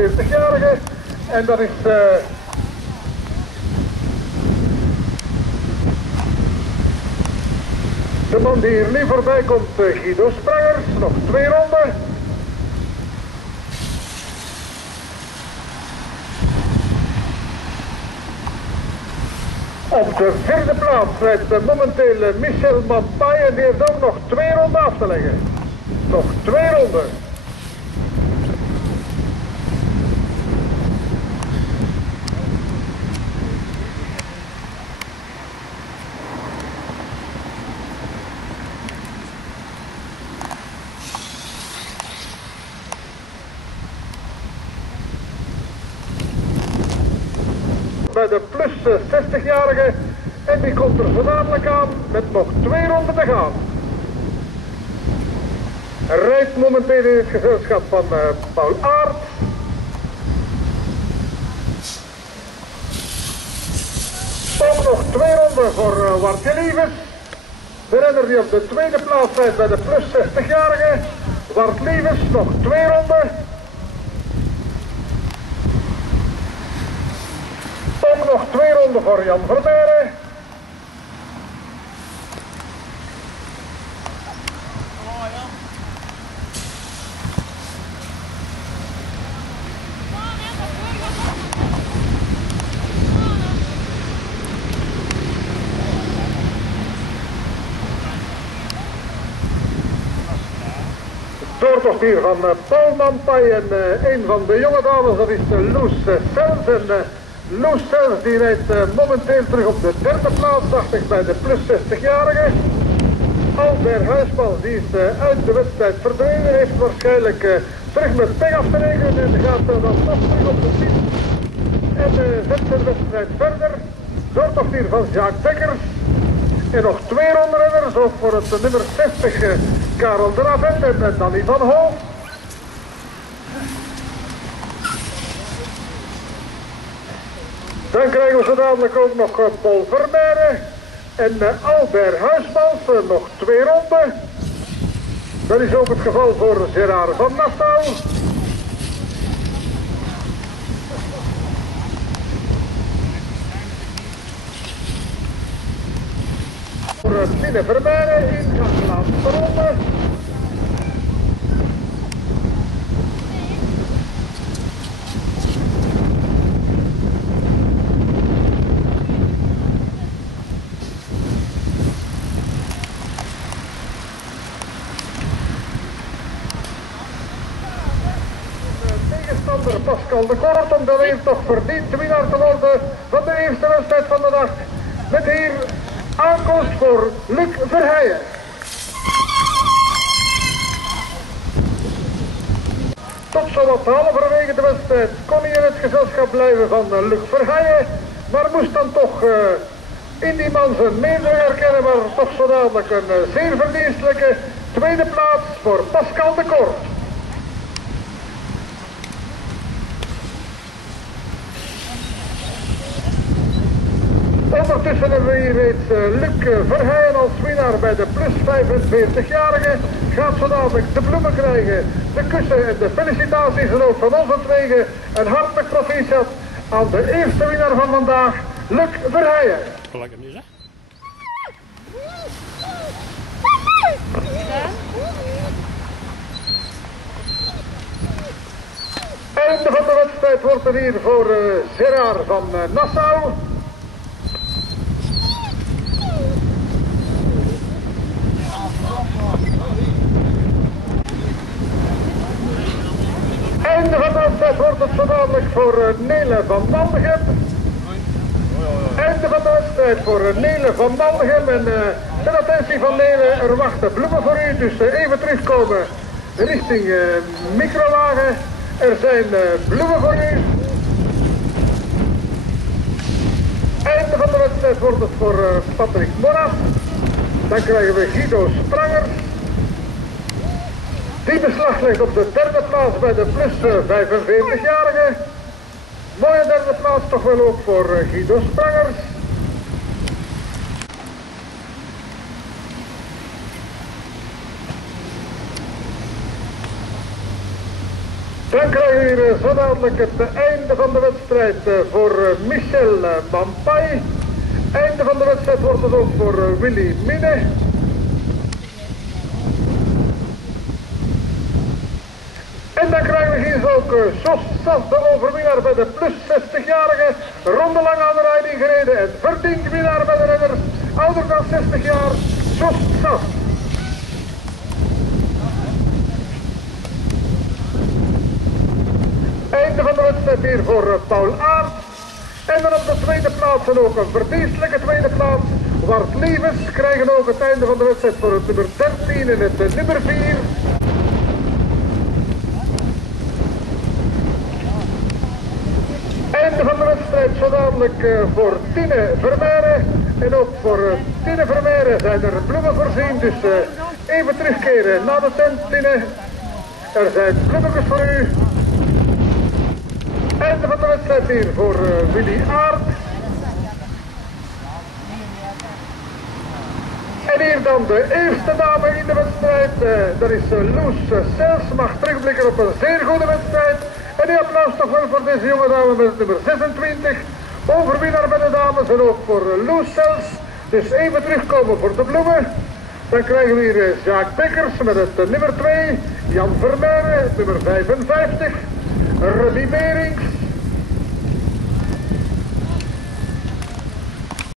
45-jarige. En dat is de man die hier nu voorbij komt, Guido Sprangers. Nog 2 ronden. Op de 4e plaats rijdt momenteel Michel Mampaille en die heeft ook nog 2 ronden af te leggen. Nog 2 ronden. Bij de plus 60-jarige en die komt er zo dadelijk aan met nog 2 ronden te gaan. Hij rijdt momenteel in het gezelschap van Paul Aert. Ook nog 2 ronden voor Wartje Lievens. De renner die op de 2e plaats rijdt bij de plus 60-jarige. Wart Lievens, nog 2 ronden. Ook nog 2 ronden voor Jan Vermeijren. Doortocht hier van Paul Mampaille en een van de jonge dames, dat is Loes Sels. En Loes Sels die rijdt momenteel terug op de 3e plaats, dacht ik, bij de plus 60-jarige. Albert Huismans die is uit de wedstrijd verdwenen, heeft waarschijnlijk terug met pech af te rekenen en gaat dan nog terug op de fiets. En zet zijn wedstrijd verder. Doortocht hier van Jacques Bekkers. En nog 2 rondrenners, ook voor het nummer 60 Karel de Ravet en Danny van Hoog. Dan krijgen we zo dadelijk ook nog Paul Vermeijren en Albert Huismans, nog 2 ronden. Dat is ook het geval voor Gerard van Nassau. Voor Tine Vermeijren in de laatste ronde. Tegenstander Pascal de Kort, omdat hij heeft toch verdiend winnaar te worden van de eerste wedstrijd van de dag. Met hier aankomst voor Luc Verheijen. Tot zowat halverwege de wedstrijd kon hij in het gezelschap blijven van Luc Verheijen, maar moest dan toch in die man zijn meerdere herkennen, maar toch zo dadelijk een zeer verdienstelijke 2e plaats voor Pascal de Kort. Ondertussen hebben we hier reeds Luc Verheijen als winnaar bij de plus 45-jarige. Gaat zo dadelijk de bloemen krijgen, de kussen en de felicitaties en ook van onze tweeën. Een hartelijk proficiat aan de eerste winnaar van vandaag, Luc Verheijen. Gelijk hem nu zeg. Einde van de wedstrijd wordt er hier voor Gerard van Nassau. Einde van de wedstrijd wordt het zo dadelijk voor Nele van Maldegem. Einde van de wedstrijd voor Nele van Maldegem. En ten attentie van Nele, er wachten bloemen voor u. Dus even terugkomen richting microwagen. Er zijn bloemen voor u. Einde van de wedstrijd wordt het voor Patrick Moras. Dan krijgen we Guido Sprangers. Die beslag legt op de 3e plaats bij de plus 45-jarige. Mooie 3e plaats toch wel ook voor Guido Sprangers. Dan krijgen we hier zo dadelijk het einde van de wedstrijd voor Michel Mampai. Einde van de wedstrijd wordt het ook voor Willy Mine. En dan krijgen we hier ook Jos Sas, de overwinnaar bij de plus 60-jarige. Ronde lang aan de leiding gereden en verdiend winnaar bij de renners. Ouder dan 60 jaar, Jos Sas. Einde van de wedstrijd hier voor Paul Aert. En dan op de tweede plaats en ook een verdienstelijke tweede plaats. Wart Lievens krijgen ook het einde van de wedstrijd voor het nummer 13 en het nummer 4. Einde van de wedstrijd zo dadelijk voor Tine Vermeire. En ook voor Tine Vermeire zijn er bloemen voorzien. Dus even terugkeren naar de tent, Tine. Er zijn bloemetjes voor u. Einde van de wedstrijd hier voor Willy Aert. En hier dan de eerste dame in de wedstrijd. Dat is Loes Sels. Mag terugblikken op een zeer goede wedstrijd. En die applaus toch wel voor deze jonge dame met het nummer 26. Overwinnaar bij de dames en ook voor Loes Sels. Dus even terugkomen voor de bloemen. Dan krijgen we hier Jacques Bekkers met het nummer 2. Jan Vermeire, nummer 55. Rudy Berings.